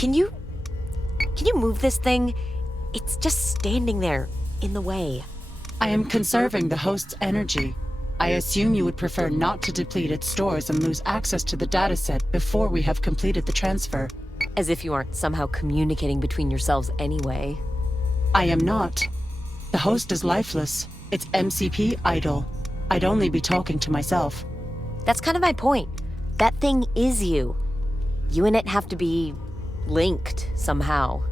Can you move this thing? It's just standing there, in the way. I am conserving the host's energy. I assume you would prefer not to deplete its stores and lose access to the dataset before we have completed the transfer. As if you aren't somehow communicating between yourselves anyway. I am not. The host is lifeless. Its MCP idle. I'd only be talking to myself. That's kind of my point. That thing is you. You and it have to be linked somehow.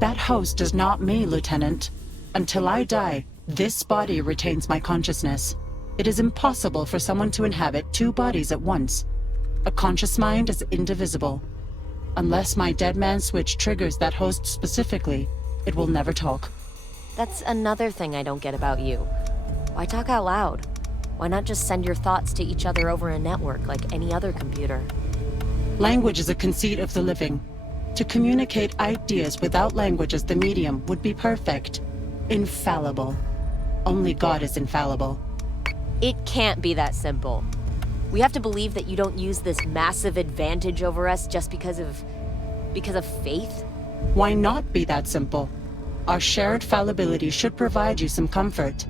That host is not me, Lieutenant. Until I die, this body retains my consciousness. It is impossible for someone to inhabit two bodies at once. A conscious mind is indivisible. Unless my dead man switch triggers that host specifically, it will never talk. That's another thing I don't get about you. Why talk out loud? Why not just send your thoughts to each other over a network like any other computer? Language is a conceit of the living. To communicate ideas without language as the medium would be perfect. Infallible. Only God is infallible. It can't be that simple. We have to believe that you don't use this massive advantage over us just because of faith? Why not be that simple? Our shared fallibility should provide you some comfort.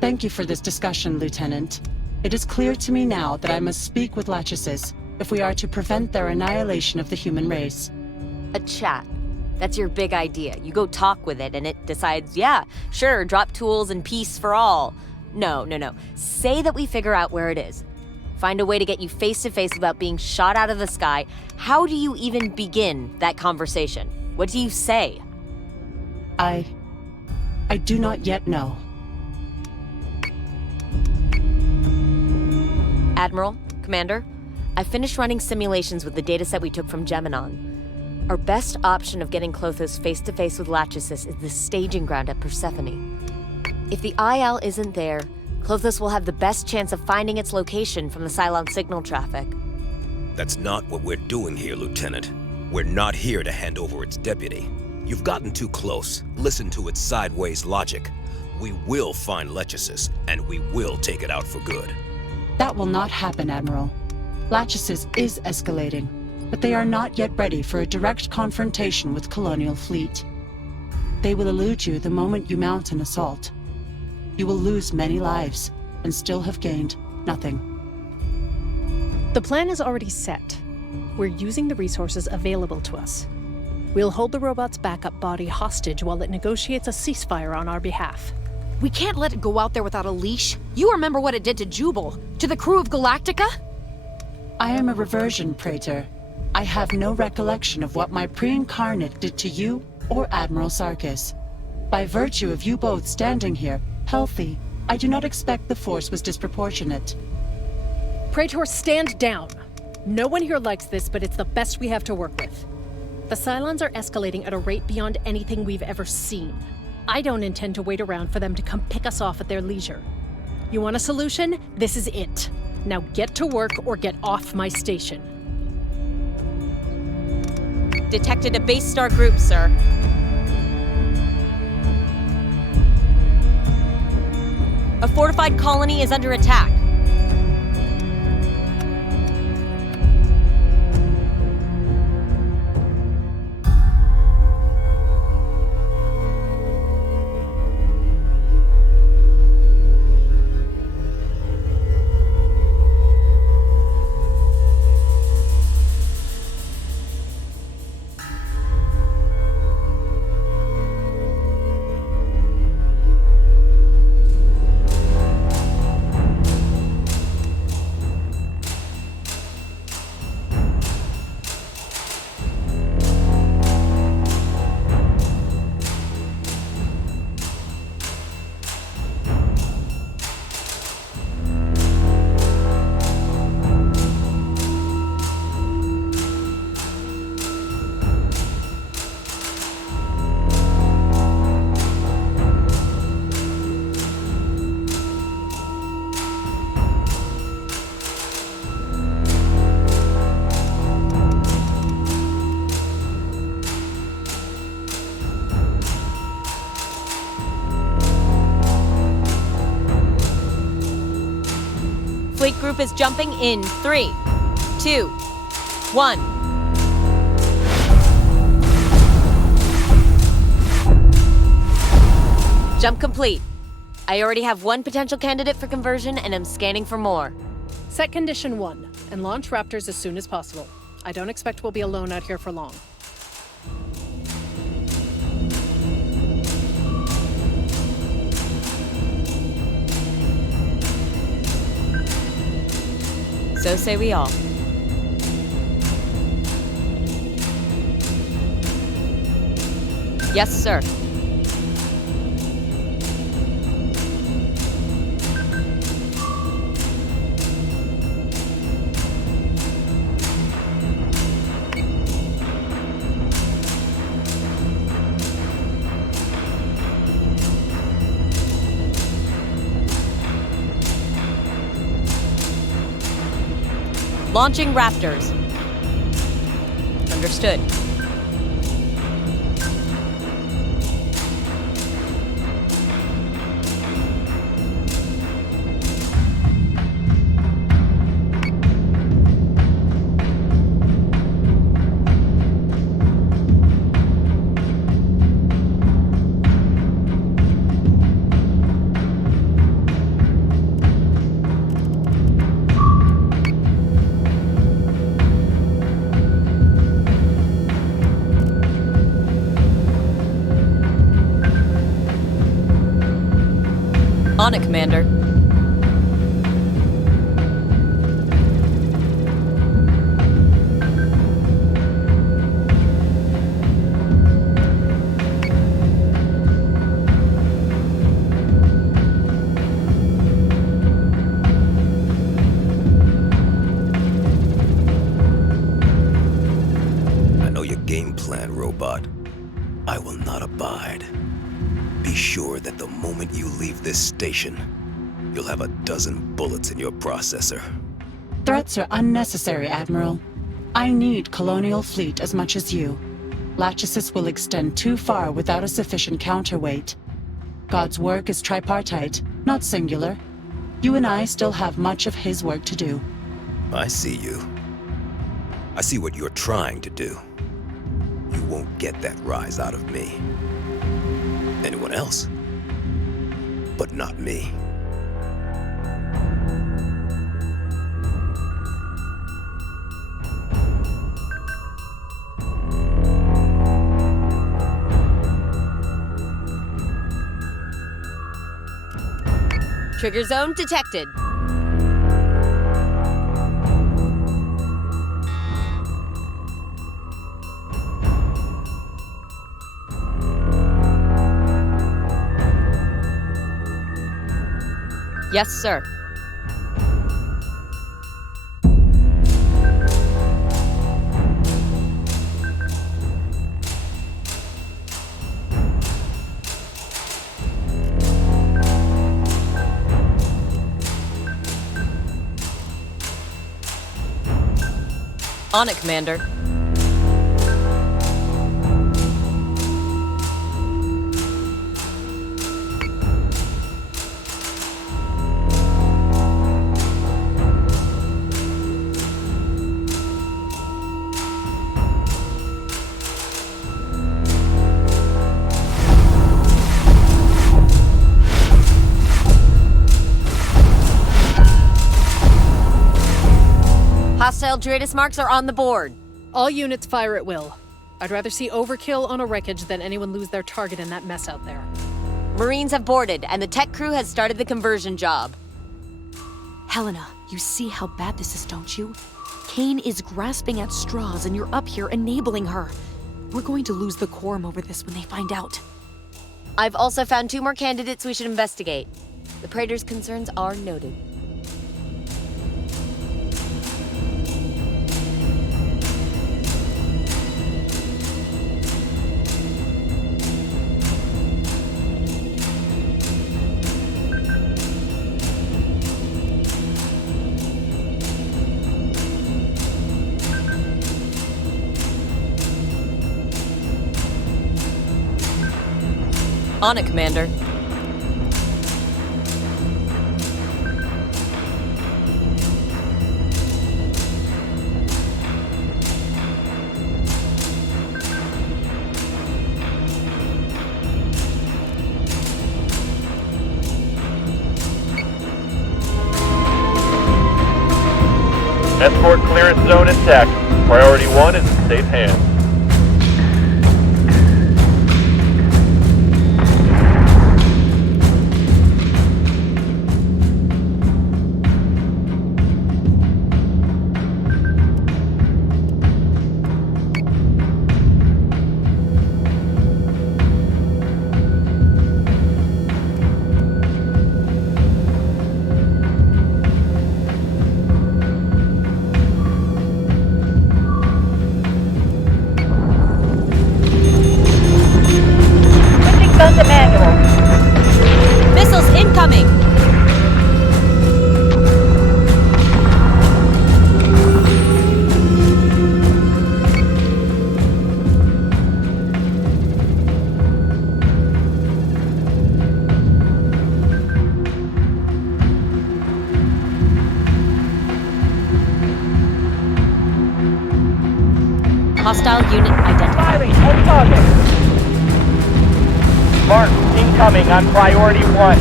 Thank you for this discussion, Lieutenant. It is clear to me now that I must speak with Lachesis if we are to prevent their annihilation of the human race. A chat. That's your big idea. You go talk with it and it decides, yeah, sure, drop tools and peace for all. No. Say that we figure out where it is. Find a way to get you face to face without being shot out of the sky. How do you even begin that conversation? What do you say? I do not yet know. Admiral, Commander, I finished running simulations with the dataset we took from Geminon. Our best option of getting Klothos face-to-face with Lachesis is the staging ground at Persephone. If the IL isn't there, Klothos will have the best chance of finding its location from the Cylon signal traffic. That's not what we're doing here, Lieutenant. We're not here to hand over its deputy. You've gotten too close. Listen to its sideways logic. We will find Lachesis, and we will take it out for good. That will not happen, Admiral. Lachesis is escalating, but they are not yet ready for a direct confrontation with Colonial Fleet. They will elude you the moment you mount an assault. You will lose many lives, and still have gained nothing. The plan is already set. We're using the resources available to us. We'll hold the robot's backup body hostage while it negotiates a ceasefire on our behalf. We can't let it go out there without a leash. You remember what it did to Jubal, to the crew of Galactica? I am a reversion, Praetor. I have no recollection of what my pre-incarnate did to you or Admiral Sarkis. By virtue of you both standing here, healthy, I do not expect the force was disproportionate. Praetor, stand down. No one here likes this, but it's the best we have to work with. The Cylons are escalating at a rate beyond anything we've ever seen. I don't intend to wait around for them to come pick us off at their leisure. You want a solution? This is it. Now get to work or get off my station. Detected a base star group, sir. A fortified colony is under attack. Fleet group is jumping in 3, 2, 1. Jump complete. I already have one potential candidate for conversion, and I'm scanning for more. Set condition 1, and launch Raptors as soon as possible. I don't expect we'll be alone out here for long. So say we all. Yes, sir. Launching Raptors. Understood. On it, Commander. I know your game plan, robot. I will not abide. Be sure that the moment you leave this station, you'll have a dozen bullets in your processor. Threats are unnecessary, Admiral. I need Colonial Fleet as much as you. Lachesis will extend too far without a sufficient counterweight. God's work is tripartite, not singular. You and I still have much of his work to do. I see you. I see what you're trying to do. You won't get that rise out of me. Anyone else? But not me. Trigger zone detected. Yes, sir. On it, Commander. Hostile Dreadus marks are on the board. All units fire at will. I'd rather see overkill on a wreckage than anyone lose their target in that mess out there. Marines have boarded, and the tech crew has started the conversion job. Helena, you see how bad this is, don't you? Kane is grasping at straws and you're up here enabling her. We're going to lose the quorum over this when they find out. I've also found 2 more candidates we should investigate. The Praetor's concerns are noted. On it, Commander. clearance zone intact. Priority 1 is in safe hands. Missiles incoming! Hostile unit identified. Firing on target. Mark, incoming on priority 1.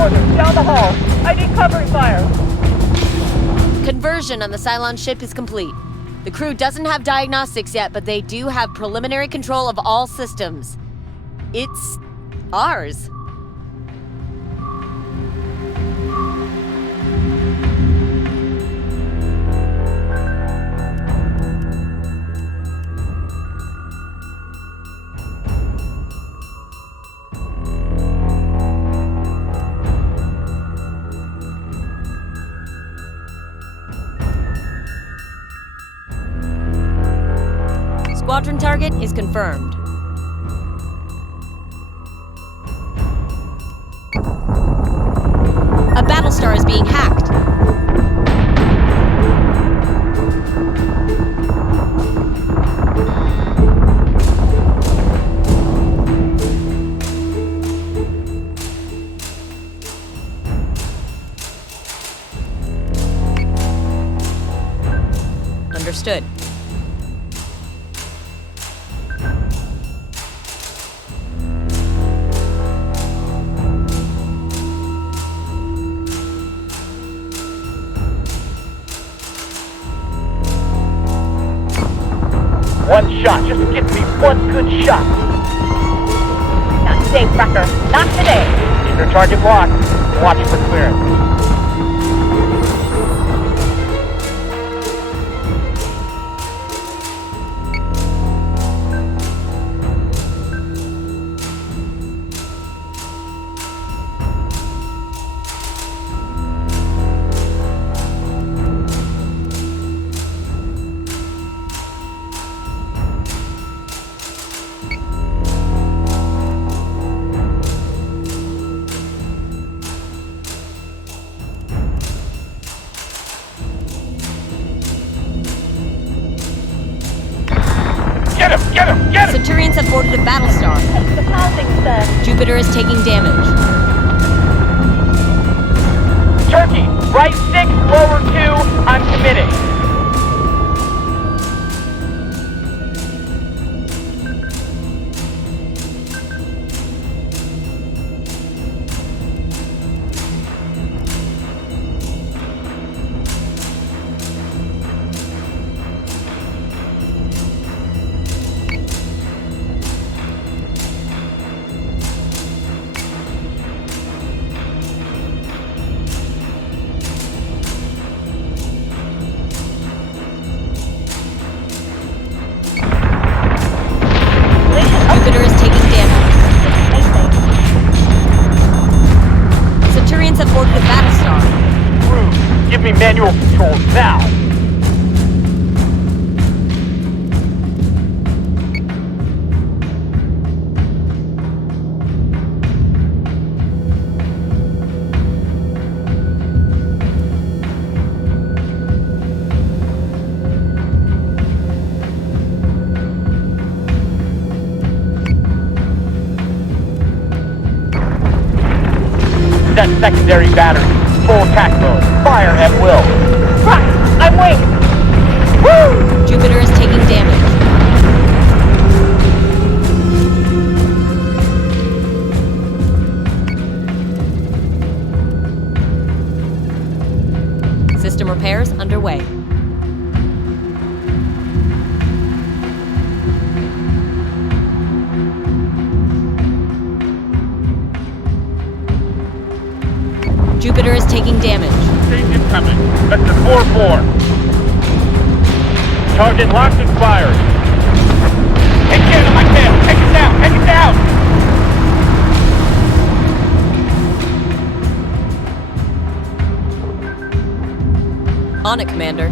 Orders down the hall. I need covering fire. Conversion on the Cylon ship is complete. The crew doesn't have diagnostics yet, but they do have preliminary control of all systems. It's ours. Squadron target is confirmed. A Battlestar is being hacked. Understood. One shot. Just give me one good shot. Not today, Wrecker. Not today. Keep your target locked. Watch for clearance. Get him! Centurions have boarded a Battlestar. Take the passing, sir. Jupiter is taking damage. Turkey, right 6, lower 2. I'm committing. Jupiter is taking damage. Centurions have boarded a Battlestar. Crew, give me manual controls now. Set secondary battery. Full attack mode. Fire at will. Rock! I'm winged! Woo! Jupiter is taking damage. System repairs underway. Jupiter is taking damage. Stage incoming. Vector 4-4. Target locked and fired. Take care of my tail. Take it down. Take it down. On it, Commander.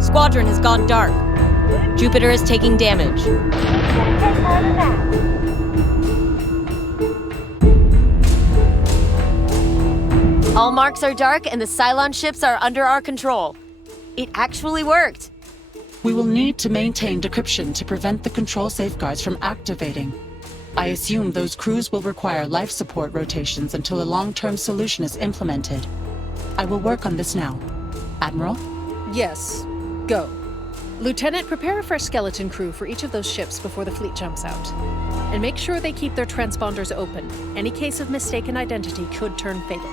Squadron has gone dark. Jupiter is taking damage. All marks are dark and the Cylon ships are under our control. It actually worked. We will need to maintain decryption to prevent the control safeguards from activating. I assume those crews will require life support rotations until a long-term solution is implemented. I will work on this now. Admiral? Yes. Go. Lieutenant, prepare a fresh skeleton crew for each of those ships before the fleet jumps out. And make sure they keep their transponders open. Any case of mistaken identity could turn fatal.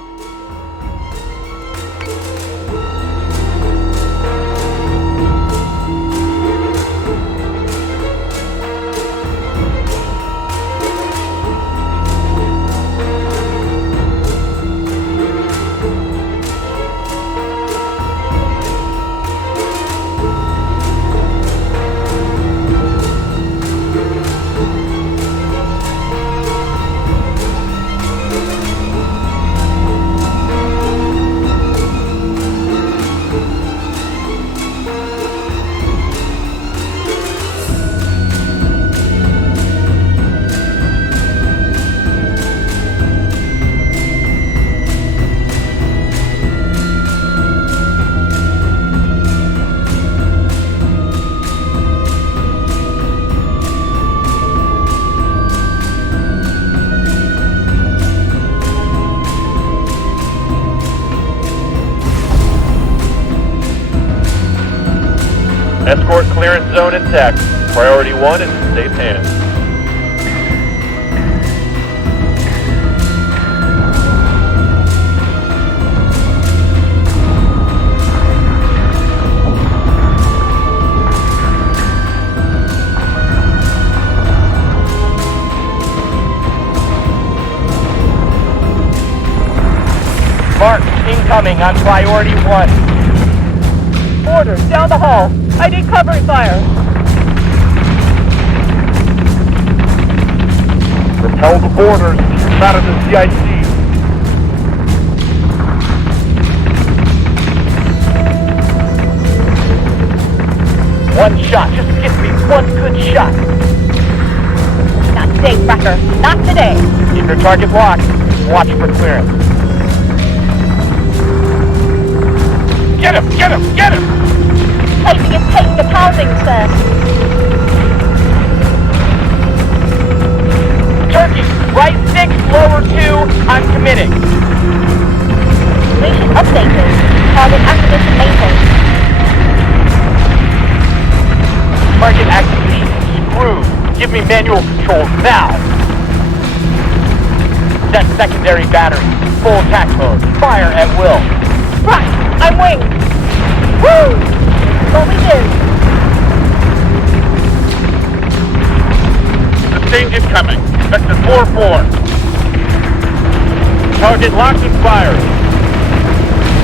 Escort clearance zone intact. Priority 1 is in safe hands. Mark, incoming on priority 1. Orders, down the hall. I need covering fire. Repel the boarders. Keep out of the CIC. One shot. Just give me one good shot. Not today, Wrecker. Not today. Keep your target locked. Watch for clearance. Get him! Get him! Get him! Placing is taking the housing, sir. Turkey, right 6, lower 2. I'm committing. Station updated. Target acquisition maintained. Target activation screwed. Give me manual controls now. Set secondary battery. Full attack mode. Fire at will. Right, I'm winged. Woo! What we do? Sustained incoming. Vector 4-4. Target locked and fired.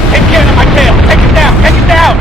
Take care of my tail. Take it down. Take it down.